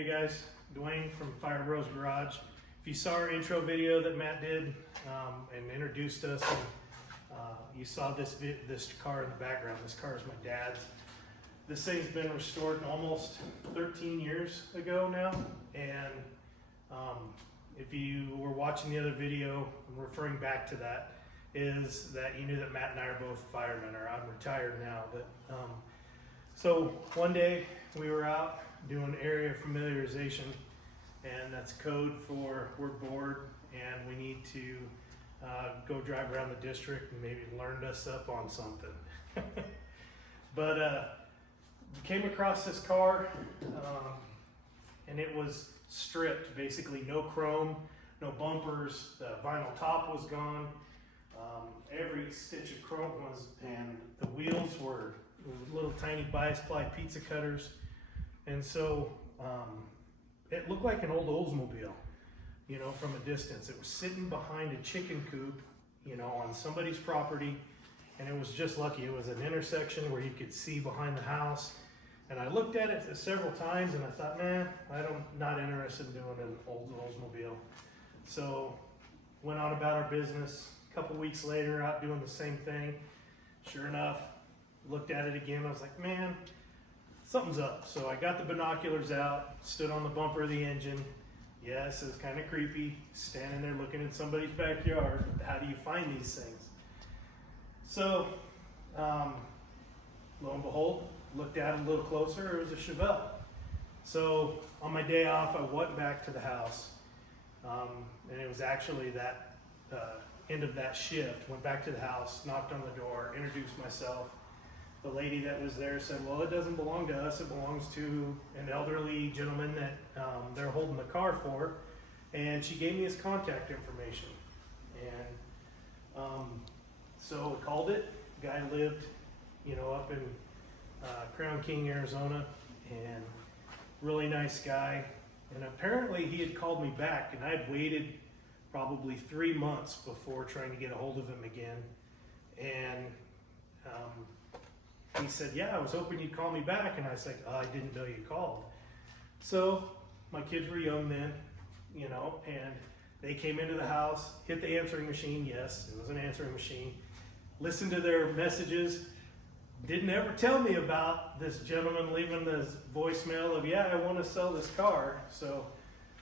Hey guys, Duane from Fire Bros Garage. If you saw our intro video that Matt did and introduced us, and you saw this car in the background. This car is my dad's. This thing's been restored almost 13 years ago now, and if you were watching the other video, I'm referring back to that, is that you knew that Matt and I are both firemen, or I'm retired now, but so one day we were out doing area familiarization, and that's code for we're bored and we need to go drive around the district and maybe learn us up on something. But came across this car and it was stripped, basically no chrome, no bumpers, the vinyl top was gone, every stitch of chrome was, and the wheels were little tiny bias ply pizza cutters. And so it looked like an old Oldsmobile, you know, from a distance. It was sitting behind a chicken coop, you know, on somebody's property, and it was just lucky. It was an intersection where you could see behind the house. And I looked at it several times and I thought, man, I'm not interested in doing an old Oldsmobile. So went on about our business. A couple weeks later, out doing the same thing. Sure enough, looked at it again. I was like, man, something's up. So I got the binoculars out, stood on the bumper of the engine. Yes, it's kind of creepy, standing there looking in somebody's backyard. How do you find these things? So, lo and behold, looked at it a little closer, it was a Chevelle. So on my day off, I went back to the house, and it was actually that end of that shift. Went back to the house, knocked on the door, introduced myself. The lady that was there said, well, it doesn't belong to us, it belongs to an elderly gentleman that they're holding the car for. And she gave me his contact information. And so I called it. The guy lived, you know, up in Crown King, Arizona, and really nice guy. And apparently he had called me back, and I had waited probably 3 months before trying to get a hold of him again. And he said, yeah, I was hoping you'd call me back. And I was like, oh, I didn't know you called. So my kids were young then, you know, and they came into the house, hit the answering machine. Yes, it was an answering machine. Listened to their messages. Didn't ever tell me about this gentleman leaving this voicemail of, yeah, I want to sell this car. So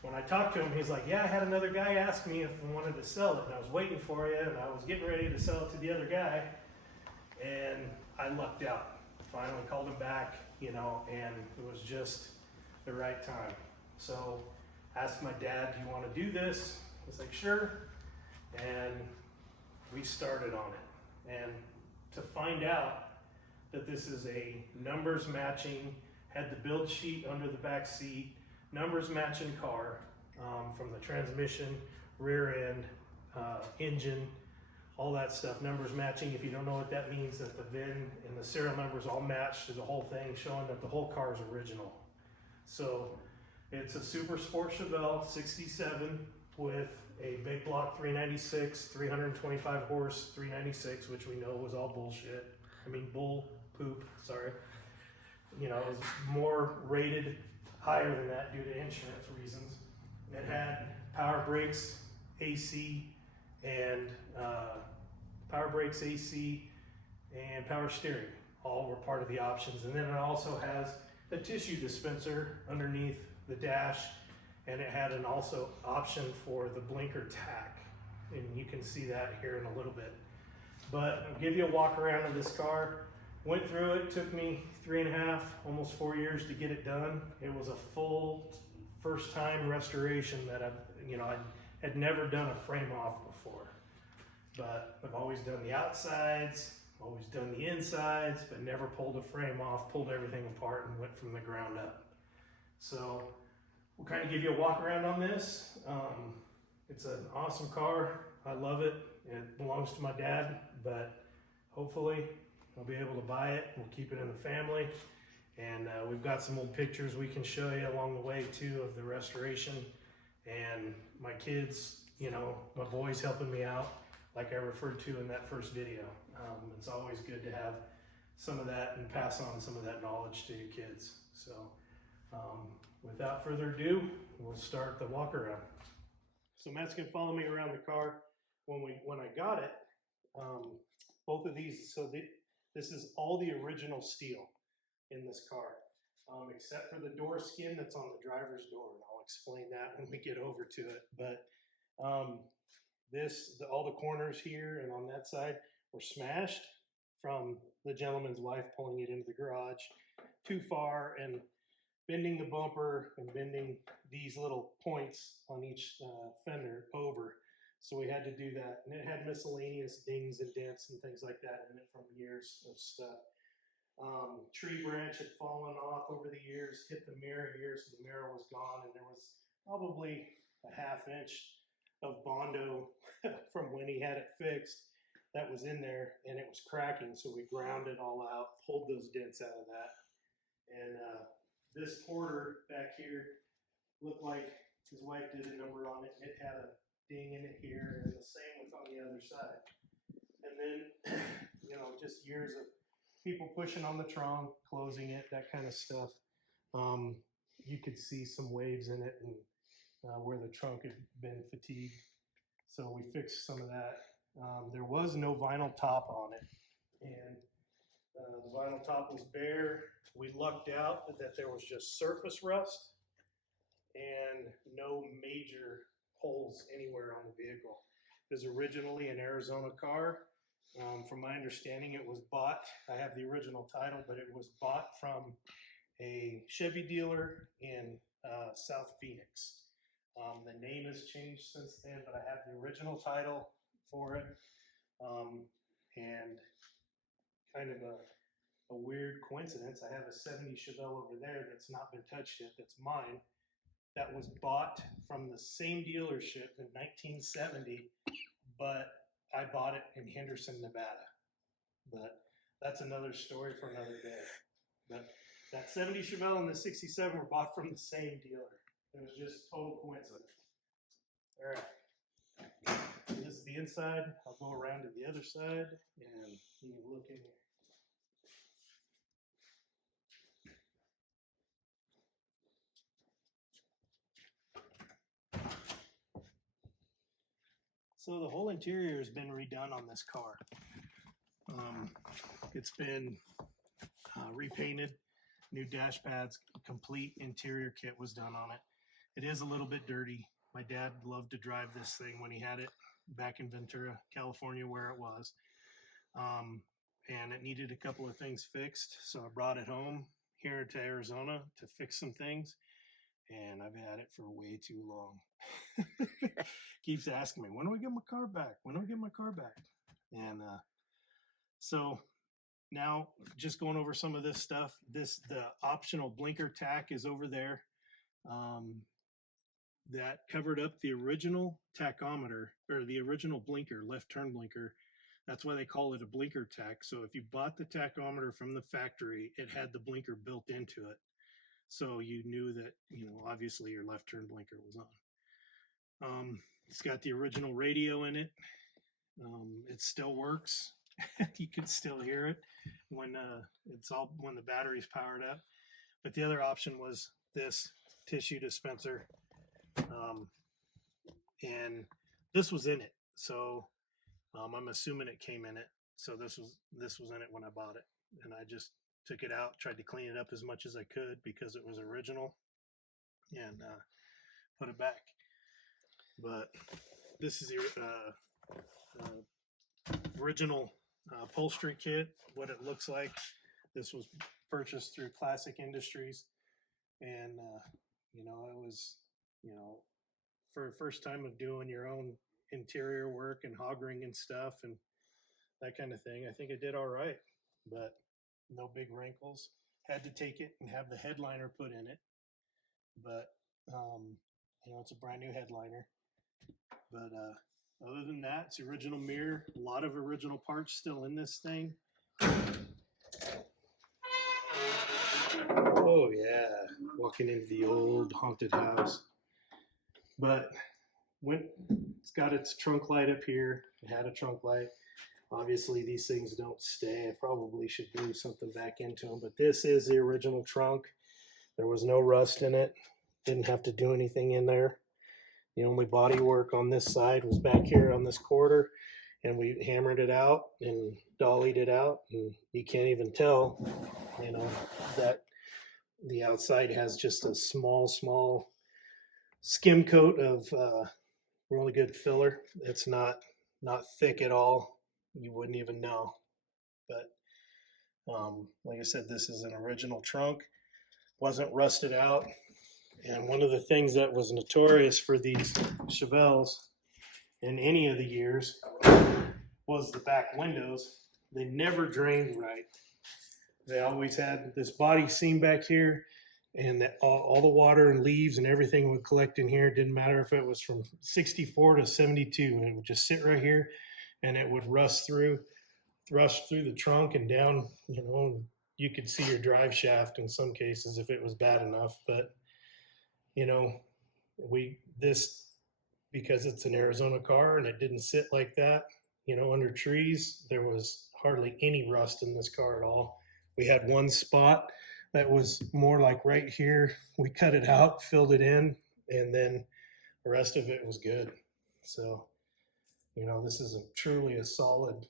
when I talked to him, he's like, yeah, I had another guy ask me if I wanted to sell it, and I was waiting for you, and I was getting ready to sell it to the other guy. And I lucked out. Finally called him back, you know, and it was just the right time. So asked my dad, do you want to do this? He's like, sure. And we started on it. And to find out that this is a numbers matching, had the build sheet under the back seat, numbers matching car, from the transmission, rear end, engine, all that stuff, numbers matching. If you don't know what that means, that the VIN and the serial numbers all match to the whole thing, showing that the whole car is original. So it's a super sport Chevelle 67 with a big block 396, 325 horse 396, which we know was all bullshit. I mean, bull poop, sorry. You know, it was more rated higher than that due to insurance reasons. It had power brakes, AC, and power steering. All were part of the options. And then it also has a tissue dispenser underneath the dash, and it had an also option for the blinker tack. And you can see that here in a little bit. But I'll give you a walk around of this car. Went through it, took me 3.5, almost 4 years to get it done. It was a full first time restoration that I had never done a frame off before. But I've always done the outsides, always done the insides, but never pulled a frame off, pulled everything apart and went from the ground up. So we'll kind of give you a walk around on this. It's an awesome car. I love it. It belongs to my dad, but hopefully I'll be able to buy it. We'll keep it in the family. And we've got some old pictures we can show you along the way too of the restoration. And my kids, you know, my boys helping me out, like I referred to in that first video. It's always good to have some of that and pass on some of that knowledge to your kids. So Without further ado, we'll start the walk around. So Matt's gonna follow me around the car. When I got it, both of these, this is all the original steel in this car, except for the door skin that's on the driver's door, and I'll explain that when we get over to it. But all the corners here and on that side were smashed from the gentleman's wife pulling it into the garage too far and bending the bumper and bending these little points on each fender over. So we had to do that. And it had miscellaneous dings and dents and things like that in it from years of stuff. Tree branch had fallen off over the years, hit the mirror here, so the mirror was gone, and there was probably a ½ inch of Bondo from when he had it fixed that was in there, and it was cracking, so we ground it all out, pulled those dents out of that. And this quarter back here looked like his wife did a number on it. It had a ding in it here, and the same was on the other side. And then, just years of people pushing on the trunk, closing it, that kind of stuff. You could see some waves in it and where the trunk had been fatigued. So we fixed some of that. There was no vinyl top on it, and the vinyl top was bare. We lucked out that there was just surface rust and no major holes anywhere on the vehicle. It was originally an Arizona car. From my understanding, it was bought, I have the original title, but it was bought from a Chevy dealer in South Phoenix. The name has changed since then, but I have the original title for it. And kind of a weird coincidence, I have a '70 Chevelle over there that's not been touched yet, that's mine, that was bought from the same dealership in 1970, but I bought it in Henderson, Nevada. But that's another story for another day. But that '70 Chevelle and the '67 were bought from the same dealer. It was just total coincidence. All right. So this is the inside. I'll go around to the other side and you can look in here. So the whole interior has been redone on this car. It's been repainted, new dash pads, complete interior kit was done on it. It is a little bit dirty. My dad loved to drive this thing when he had it back in Ventura, California, where it was. And it needed a couple of things fixed. So I brought it home here to Arizona to fix some things. And I've had it for way too long. Keeps asking me, when do I get my car back? When do I get my car back? And so now just going over some of this stuff, the optional blinker tack is over there. That covered up the original tachometer, or the original blinker, left turn blinker. That's why they call it a blinker tack. So if you bought the tachometer from the factory, it had the blinker built into it. So you knew that, obviously your left turn blinker was on. It's got the original radio in it. It still works. You can still hear it when the battery's powered up. But the other option was this tissue dispenser. And this was in it. So I'm assuming it came in it. So this was in it when I bought it. And I just took it out, tried to clean it up as much as I could because it was original, and put it back. But this is the original upholstery kit, what it looks like. This was purchased through Classic Industries, and it was, for the first time of doing your own interior work and hoggering and stuff and that kind of thing, I think I did all right. But no big wrinkles. Had to take it and have the headliner put in it. But, it's a brand new headliner. But other than that, it's the original mirror. A lot of original parts still in this thing. Oh, yeah. Walking into the old haunted house. But it's got its trunk light up here. It had a trunk light. Obviously, these things don't stay. I probably should glue something back into them. But this is the original trunk. There was no rust in it. Didn't have to do anything in there. The only body work on this side was back here on this quarter, and we hammered it out and dollied it out, and you can't even tell, you know, that the outside has just a small skim coat of really good filler. It's not thick at all. You wouldn't even know. But like I said, this is an original trunk. Wasn't rusted out. And one of the things that was notorious for these Chevelles in any of the years was the back windows. They never drained right. They always had this body seam back here, and that all the water and leaves and everything would collect in here. It didn't matter if it was from 64 to 72. It would just sit right here, and it would rush through the trunk and down. You know, you could see your drive shaft in some cases if it was bad enough. But you know, because it's an Arizona car and it didn't sit like that, you know, under trees, there was hardly any rust in this car at all. We had one spot that was more like right here. We cut it out, filled it in, and then the rest of it was good. So, you know, this is truly a solid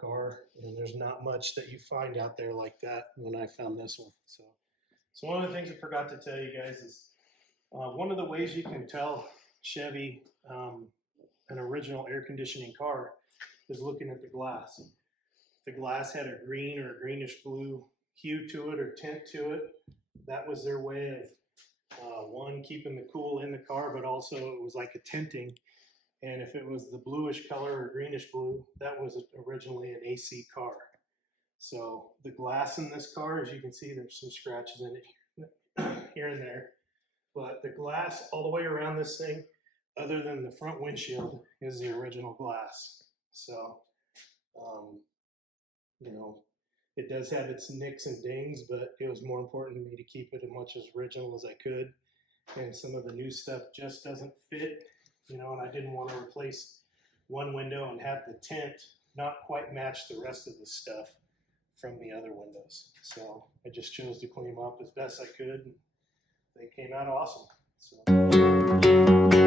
car, and there's not much that you find out there like that when I found this one. So one of the things I forgot to tell you guys is one of the ways you can tell Chevy an original air conditioning car is looking at the glass. If the glass had a green or a greenish blue hue to it or tint to it, that was their way of one, keeping the cool in the car, but also it was like a tinting. And if it was the bluish color or greenish blue, that was originally an AC car. So the glass in this car, as you can see, there's some scratches in it here and there. But the glass all the way around this thing, other than the front windshield, is the original glass. So, you know, it does have its nicks and dings, but it was more important to me to keep it as much as original as I could. And some of the new stuff just doesn't fit, you know, and I didn't want to replace one window and have the tint not quite match the rest of the stuff from the other windows. So I just chose to clean them up as best I could. They came out awesome. So.